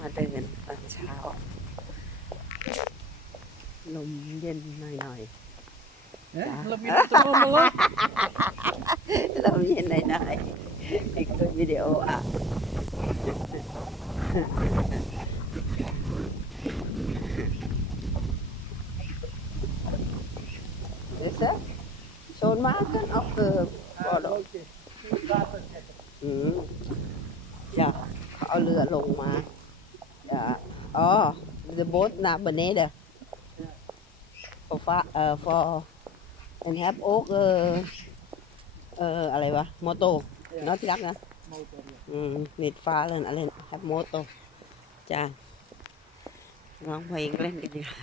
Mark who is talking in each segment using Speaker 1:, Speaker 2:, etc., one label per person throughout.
Speaker 1: มาเดินตอนเช้า ลมเย็นหน่อย
Speaker 2: Eh, lebih dari semua malah.
Speaker 1: ๆลมเย็นหน่อยๆอีกตัววิดีโออะ Dessa? Zo'n maken of uh, worden? อืมจ้ะเขาเอาเรือลงมา อ๋อ the boat นะบนนี้เด้อ for fa เอ่อ for and have oak เอ่อเอ่ออะไรวะโมโตเนาะที่รักนะ อืมเน็ตฟ้าเลยอะไรฮับโมโตจ้าร้องเพลงเล่นกันดีกว่า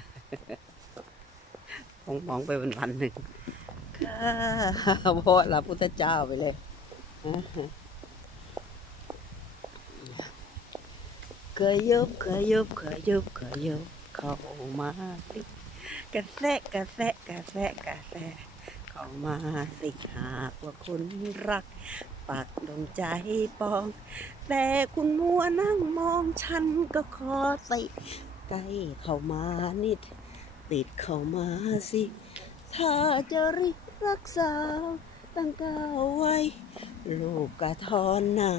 Speaker 1: คงมองไปวันวันหนึ่งค่ะเพราะเราพุทธเจ้าไปเลย เคยยุบเคยยุบเคยยุบเคยยุบเข้ามาสิกระแทะกระแทะกระแทะกระแทะเข้ามาสิหากว่าคุณรักปากดวงใจปอง แต่คุณมัวนั่งมองฉันก็ขอใส่ใกล้เข้ามานิด ติดเข้ามาสิ ถ้าจะริรักษาตั้งก้าไว้ ลูกกระทอนหนา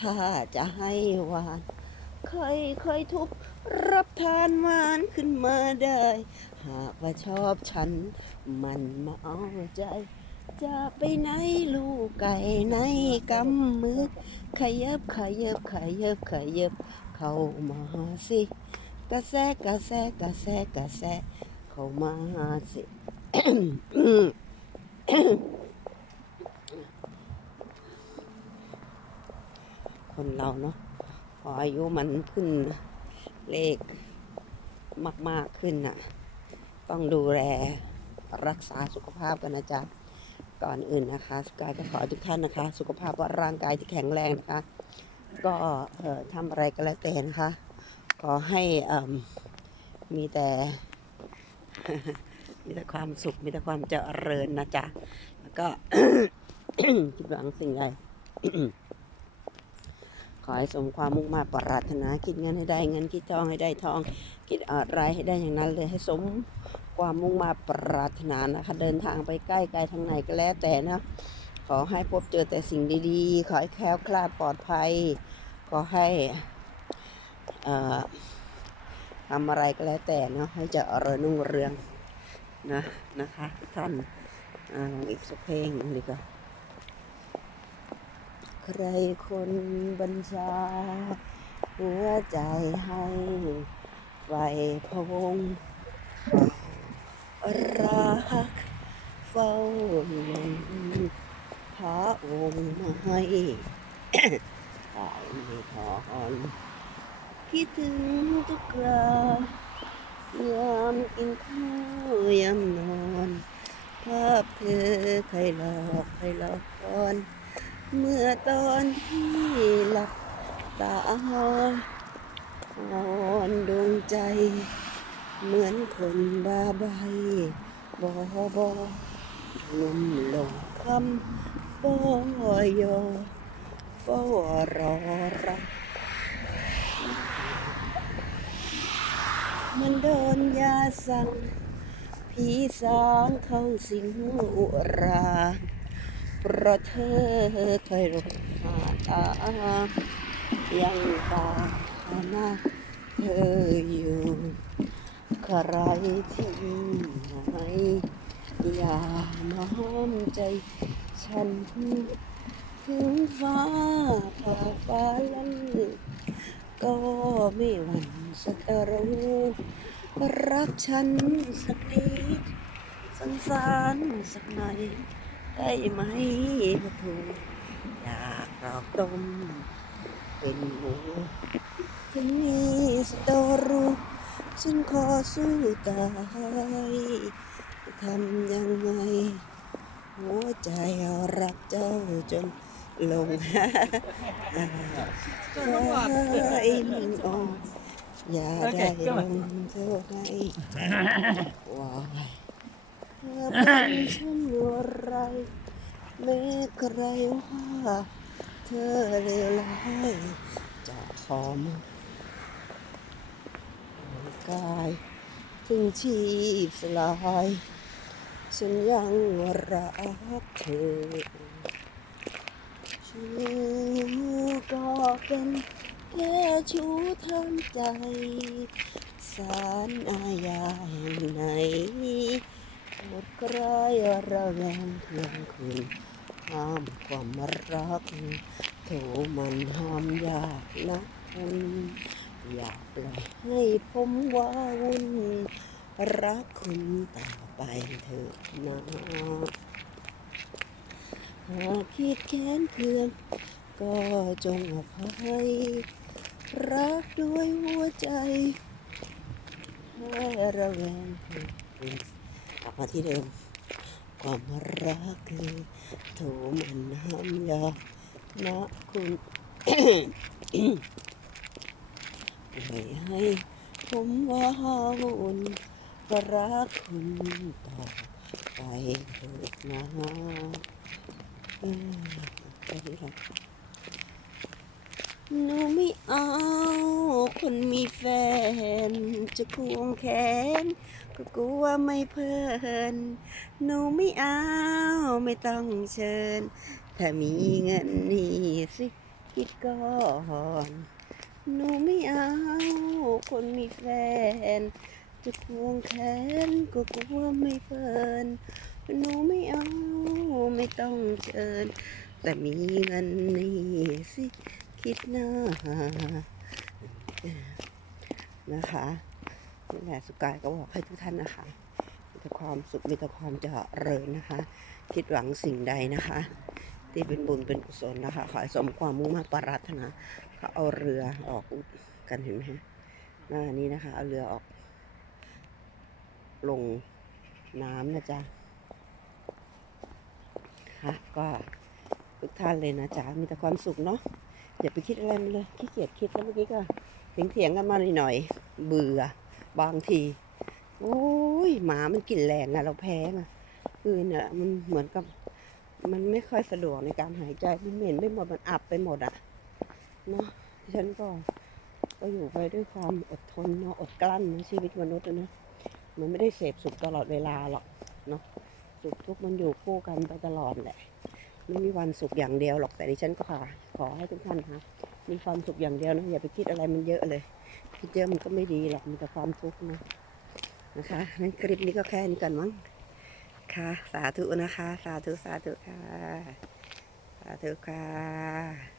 Speaker 1: ถ้าจะให้หวาน ค่อยๆทุบรับทานหวานขึ้นมาได้ หากว่าชอบฉัน มันมาเอาใจ จะไปไหนลูกไก่ในกำมือ ขยับขยับขยับขยับเข้ามาสิกระแซกระแซกระแซกระแซเข้ามาสิคนเราเนาะ ออายุมันขึ้นเลขมาก ๆ ขึ้นน่ะ ต้องดูแลรักษาสุขภาพกันนะจ๊ะ ก่อนอื่นนะคะสกายก็ขอทุกท่านนะคะ สุขภาพร่างกายที่แข็งแรงนะคะ ก็เอ่อทำอะไรก็แล้วแต่นะคะ ขอให้อ่มมีแต่ มีแต่ความสุข มีแต่ความเจริญนะจ๊ะ แล้วก็คิดหวังสิ่งใด ขอให้สมความมุ่งมา่ปรารถนา คิดเงินให้ได้เงินคิดทองให้ได้ทอง คิดอะไรให้ได้อย่างนั้นเลยให้สมความมุ่งมา่ปรารถนานะคะเดินทางไปใกล้ไกลทางไหนก็แล้วแต่นะขอให้พบเจอแต่สิ่งดีๆ ขอให้แคล้วคลาดปลอดภัย ขอให้ทำอะไรก็แล้วแต่เนาะให้เจะเริญรุ่งเรืองนะนะคะท่านอ่าลองอีกสักเพลงนึงดีกว่า ใครคนบัญชา หัวใจให้ไฟพวงรักเฝ้าลงพระองค์มให้ตายไม่ถอนคิดถึงทุกครายามกินข้าวยามนอนภาพเธอใครหลอกใครหลอกก่อน เมื่อตอนที่หลับตาอ่อนดวงใจ เหมือนคนบาใบ บอบอลมลงคำปอยอฟอรอรักมันโดนยาสั่งผีสางเข้าสิงอุรา เพราะเธอเคยรบหาตายังตาหน้าเธออยู่ใครที่ไหนอย่ามาห้ามใจฉันถึงฟ้าผ่าฟ้าลันก็ไม่หวั่นสักรู้รักฉันสักนิดสงสารสักหน่อย ได้ไหมพระทูอยากรอกต้มเป็นหมูถึงมีสตอรูฉันขอสู้ตายทำยังไง หัวใจรักเจ้าจนลงไอ้มึงออกอย่าได้ลงเท่าไหร่ว้า อเป็นฉันอะไรแม้ใครว่าเธอเลวร้ายจะขอมากายถึงชีพสลายฉันยังรักเธอชูก็เป็นแค่ชูทางใจ สารอาญาแห่งไหน โปรดใครระแวงเพียงคุณห้ามความรักโถมันห้ามยากนะคุณอยากปล่อยให้ผมว้าวุ่นรักคุณต่อไปเถิดนะหากคิดแค้นเคืองก็จงอภัย รักด้วยหัวใจแค่ระแวงคุณ กลับมาที่เดิม ความรักคือโถมันห้ามยากนะคุณไม่ให้ผมว่าวุ่นก็รักคุณต่อไปเถิดนะเออไปดีละหนูไม่เอา คนมีแฟน จะควงแขน ก็กลัวไม่เพลิน หนูไม่เอาไม่ต้องเชิญ ถ้ามีเงินนี่สิคิดก่อนหนูไม่เอา คนมีแฟน จะควงแขนก็กลัวไม่เพลิน หนูไม่เอา ไม่ต้องเชิญ แต่มีเงินนี่สิคิดหน้านะคะ นี่แหละสุกายก็บอกให้ทุกท่านนะคะมีแต่ความสุขมีแต่ความเจริญนะคะ คิดหวังสิ่งใดนะคะ ที่เป็นบุญเป็นกุศลนะคะขอให้สมความมุ่งมั่นปรารถนาเขาเอาเรือออกกันเห็นไหมฮะหน้านี้นะคะ เอาเรือออก ลงน้ำนะจ๊ะค่ะก็ทุกท่านเลยนะจ๊ะมีแต่ความสุขเนาะอย่าไปคิดอะไรมันเลยขี้เกียจคิดแล้วเมื่อกี้ก็เถียงเถียงๆกันมาหน่อยๆเบื่อ บางที โอ้ยหมามันกลิ่นแรงอะเราแพ้อะคือเนี่ยมันเหมือนกับมันไม่ค่อยสะดวกในการหายใจมันเหม็นไปหมดมันอับไปหมดอะเนาะฉันก็ก็อยู่ไปด้วยความอดทนเนาะอดกลั้นชีวิตมนุษย์นะมันไม่ได้เสพสุขตลอดเวลาหรอกเนาะสุขทุกข์มันอยู่คู่กันไปตลอดแหละ ไม่มีวันสุขอย่างเดียวหรอกแต่ดิฉันก็ขอขอให้ทุกท่านนะมีความสุขอย่างเดียวนะอย่าไปคิดอะไรมันเยอะเลยคิดเยอะมันก็ไม่ดีหรอกมันจะความทุกข์นะนะคะนั้นคลิปนี้ก็แค่นี้ก่อนมั้งค่ะ สาธุนะคะ สาธุสาธุค่ะ สาธุค่ะ